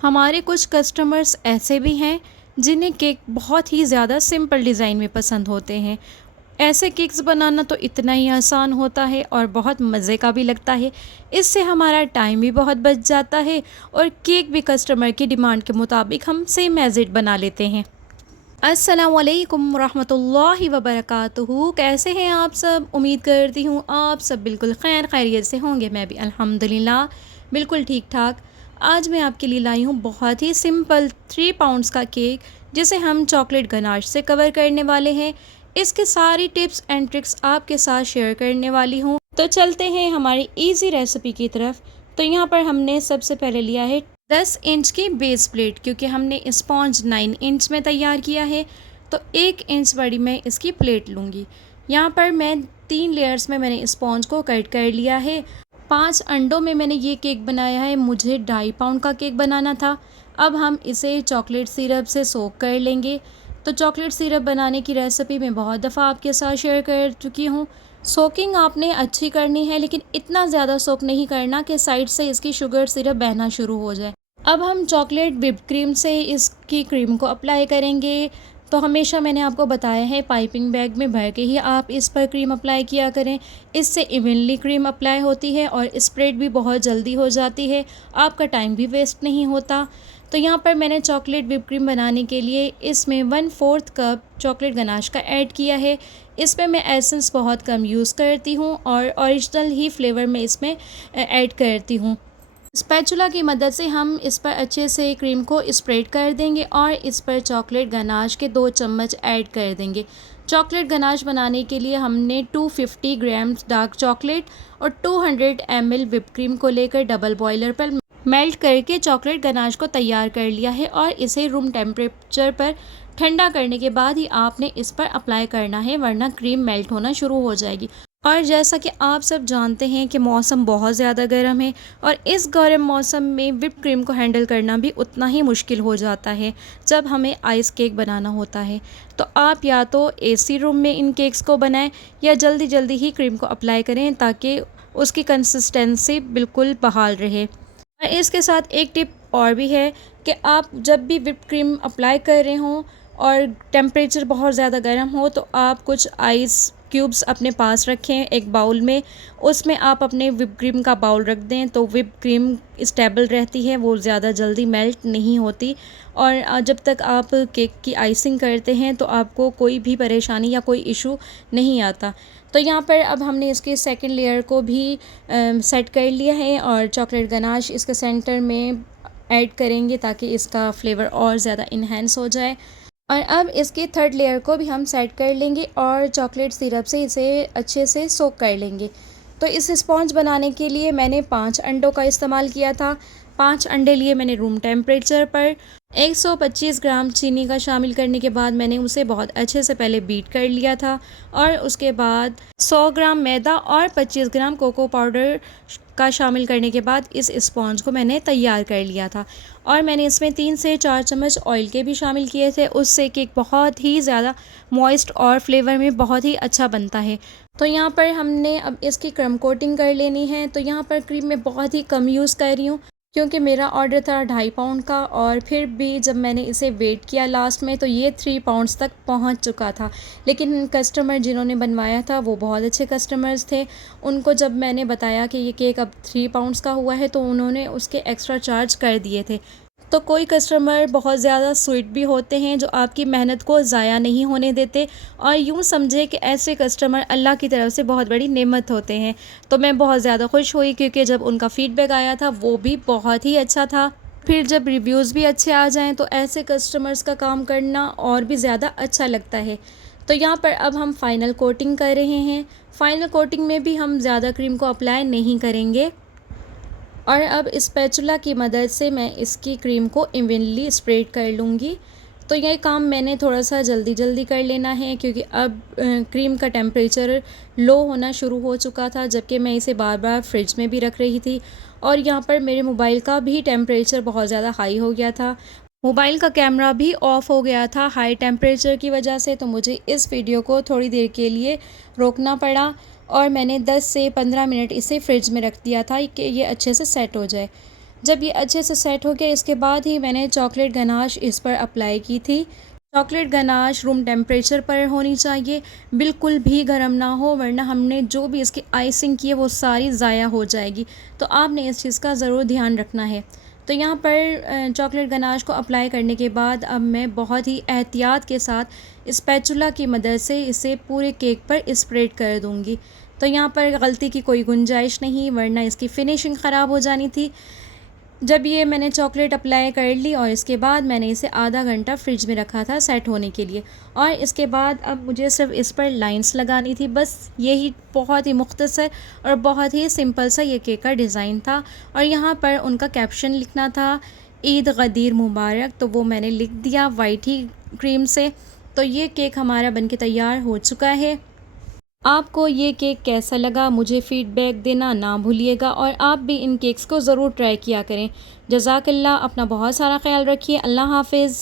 हमारे कुछ कस्टमर्स ऐसे भी हैं जिन्हें केक बहुत ही ज़्यादा सिंपल डिज़ाइन में पसंद होते हैं। ऐसे केक्स बनाना तो इतना ही आसान होता है और बहुत मज़े का भी लगता है। इससे हमारा टाइम भी बहुत बच जाता है और केक भी कस्टमर की डिमांड के मुताबिक हम सेम एज़ इट बना लेते हैं। अस्सलाम वालेकुम रहमतुल्लाहि व बरकातुहू। कैसे हैं आप सब? उम्मीद करती हूँ आप सब बिल्कुल खैर खैरियत से होंगे। मैं भी अल्हम्दुलिल्लाह बिल्कुल ठीक ठाक। आज मैं आपके लिए लाई हूँ बहुत ही सिंपल 3 पाउंड्स का केक, जिसे हम चॉकलेट गनाश से कवर करने वाले हैं। इसके सारी टिप्स एंड ट्रिक्स आपके साथ शेयर करने वाली हूँ। तो चलते हैं हमारी ईजी रेसिपी की तरफ। तो यहाँ पर हमने सबसे पहले लिया है 10 इंच की बेस प्लेट, क्योंकि हमने स्पॉन्ज 9 इंच में तैयार किया है तो 1 इंच बड़ी मैं इसकी प्लेट लूँगी। यहाँ पर मैं 3 लेयर्स में मैंने स्पॉन्ज को कट कर लिया है। 5 अंडों में मैंने ये केक बनाया है। मुझे 2.5 पाउंड का केक बनाना था। अब हम इसे चॉकलेट सिरप से सोक कर लेंगे। तो चॉकलेट सिरप बनाने की रेसिपी मैं बहुत दफ़ा आपके साथ शेयर कर चुकी हूँ। सोकिंग आपने अच्छी करनी है, लेकिन इतना ज़्यादा सोक नहीं करना कि साइड से इसकी शुगर सिरप बहना शुरू हो जाए। अब हम चॉकलेट व्हिप क्रीम से इसकी क्रीम को अप्लाई करेंगे। तो हमेशा मैंने आपको बताया है पाइपिंग बैग में भर के ही आप इस पर क्रीम अप्लाई किया करें। इससे इवनली क्रीम अप्लाई होती है और स्प्रेड भी बहुत जल्दी हो जाती है, आपका टाइम भी वेस्ट नहीं होता। तो यहाँ पर मैंने चॉकलेट व्हिप क्रीम बनाने के लिए इसमें 1/4 कप चॉकलेट गनाश का ऐड किया है। इसमें मैं एसेंस बहुत कम यूज़ करती हूँ और ओरिजिनल ही फ्लेवर में इसमें ऐड करती हूँ। स्पैचुला की मदद से हम इस पर अच्छे से क्रीम को स्प्रेड कर देंगे और इस पर चॉकलेट गनाश के 2 चम्मच ऐड कर देंगे। चॉकलेट गनाश बनाने के लिए हमने 250 ग्राम डार्क चॉकलेट और 200 ml व्हिप क्रीम को लेकर डबल बॉयलर पर मेल्ट करके चॉकलेट गनाश को तैयार कर लिया है और इसे रूम टेम्परेचर पर ठंडा करने के बाद ही आपने इस पर अप्लाई करना है, वरना क्रीम मेल्ट होना शुरू हो जाएगी। और जैसा कि आप सब जानते हैं कि मौसम बहुत ज़्यादा गर्म है और इस गर्म मौसम में व्हिप क्रीम को हैंडल करना भी उतना ही मुश्किल हो जाता है जब हमें आइस केक बनाना होता है। तो आप या तो एसी रूम में इन केक्स को बनाएं या जल्दी जल्दी ही क्रीम को अप्लाई करें, ताकि उसकी कंसिस्टेंसी बिल्कुल बहाल रहे। और इसके साथ एक टिप और भी है कि आप जब भी व्हिप क्रीम अप्लाई कर रहे हों और टेम्परेचर बहुत ज़्यादा गर्म हो, तो आप कुछ आइस क्यूब्स अपने पास रखें एक बाउल में। उसमें आप अपने व्हिप क्रीम का बाउल रख दें तो व्हिप क्रीम स्टेबल रहती है, वो ज़्यादा जल्दी मेल्ट नहीं होती। और जब तक आप केक की आइसिंग करते हैं तो आपको कोई भी परेशानी या कोई इशू नहीं आता। तो यहाँ पर अब हमने इसके सेकंड लेयर को भी सेट कर लिया है और चॉकलेट गनाश इसके सेंटर में ऐड करेंगे ताकि इसका फ्लेवर और ज़्यादा इन्हेंस हो जाए। और अब इसके थर्ड लेयर को भी हम सेट कर लेंगे और चॉकलेट सिरप से इसे अच्छे से सोक कर लेंगे। तो इस स्पॉन्ज बनाने के लिए मैंने 5 अंडों का इस्तेमाल किया था। 5 अंडे लिए मैंने रूम टेम्परेचर पर। 125 ग्राम चीनी का शामिल करने के बाद मैंने उसे बहुत अच्छे से पहले बीट कर लिया था और उसके बाद 100 ग्राम मैदा और 25 ग्राम कोको पाउडर का शामिल करने के बाद इस स्पॉन्ज को मैंने तैयार कर लिया था। और मैंने इसमें 3 से 4 चम्मच ऑयल के भी शामिल किए थे। उससे केक बहुत ही ज़्यादा मॉइस्ट और फ्लेवर में बहुत ही अच्छा बनता है। तो यहाँ पर हमने अब इसकी क्रम कोटिंग कर लेनी है। तो यहाँ पर क्रीम मैं बहुत ही कम यूज़ कर रही हूँ, क्योंकि मेरा ऑर्डर था 2.5 पाउंड का और फिर भी जब मैंने इसे वेट किया लास्ट में तो ये 3 पाउंड्स तक पहुंच चुका था। लेकिन कस्टमर जिन्होंने बनवाया था वो बहुत अच्छे कस्टमर्स थे। उनको जब मैंने बताया कि ये केक अब 3 पाउंड्स का हुआ है तो उन्होंने उसके एक्स्ट्रा चार्ज कर दिए थे। तो कोई कस्टमर बहुत ज़्यादा स्वीट भी होते हैं जो आपकी मेहनत को ज़ाया नहीं होने देते, और यूँ समझे कि ऐसे कस्टमर अल्लाह की तरफ से बहुत बड़ी नेमत होते हैं। तो मैं बहुत ज़्यादा खुश हुई क्योंकि जब उनका फ़ीडबैक आया था वो भी बहुत ही अच्छा था। फिर जब रिव्यूज़ भी अच्छे आ जाएँ तो ऐसे कस्टमर्स का काम करना और भी ज़्यादा अच्छा लगता है। तो यहाँ पर अब हम फ़ाइनल कोटिंग कर रहे हैं। फ़ाइनल कोटिंग में भी हम ज़्यादा क्रीम को अप्लाई नहीं करेंगे और अब स्पैचुला की मदद से मैं इसकी क्रीम को इवनली स्प्रेड कर लूँगी। तो ये काम मैंने थोड़ा सा जल्दी जल्दी कर लेना है क्योंकि अब क्रीम का टेम्परेचर लो होना शुरू हो चुका था, जबकि मैं इसे बार बार फ्रिज में भी रख रही थी। और यहाँ पर मेरे मोबाइल का भी टेम्परेचर बहुत ज़्यादा हाई हो गया था। मोबाइल का कैमरा भी ऑफ़ हो गया था हाई टेम्परेचर की वजह से, तो मुझे इस वीडियो को थोड़ी देर के लिए रोकना पड़ा और मैंने 10 से 15 मिनट इसे फ्रिज में रख दिया था कि ये अच्छे से सेट हो जाए। जब ये अच्छे से सेट हो गया इसके बाद ही मैंने चॉकलेट गनाश इस पर अप्लाई की थी। चॉकलेट गनाश रूम टेम्परेचर पर होनी चाहिए, बिल्कुल भी गर्म ना हो, वरना हमने जो भी इसकी आइसिंग की है वो सारी ज़ाया हो जाएगी। तो आपने इस चीज़ का ज़रूर ध्यान रखना है। तो यहाँ पर चॉकलेट गनाश को अप्लाई करने के बाद अब मैं बहुत ही एहतियात के साथ स्पैचुला की मदद से इसे पूरे केक पर स्प्रेड कर दूँगी। तो यहाँ पर गलती की कोई गुंजाइश नहीं, वरना इसकी फ़िनिशिंग ख़राब हो जानी थी। जब ये मैंने चॉकलेट अप्लाई कर ली और इसके बाद मैंने इसे आधा घंटा फ्रिज में रखा था सेट होने के लिए, और इसके बाद अब मुझे सिर्फ इस पर लाइंस लगानी थी, बस यही बहुत ही मुख्तसर और बहुत ही सिंपल सा ये केक का डिज़ाइन था। और यहाँ पर उनका कैप्शन लिखना था, ईद गदीर मुबारक, तो वो मैंने लिख दिया वाइट ही क्रीम से। तो ये केक हमारा बनके तैयार हो चुका है। आपको ये केक कैसा लगा मुझे फ़ीडबैक देना ना भूलिएगा, और आप भी इन केक्स को ज़रूर ट्राई किया करें। जज़ाकल्लाह, अपना बहुत सारा ख़्याल रखिए। अल्लाह हाफ़िज़।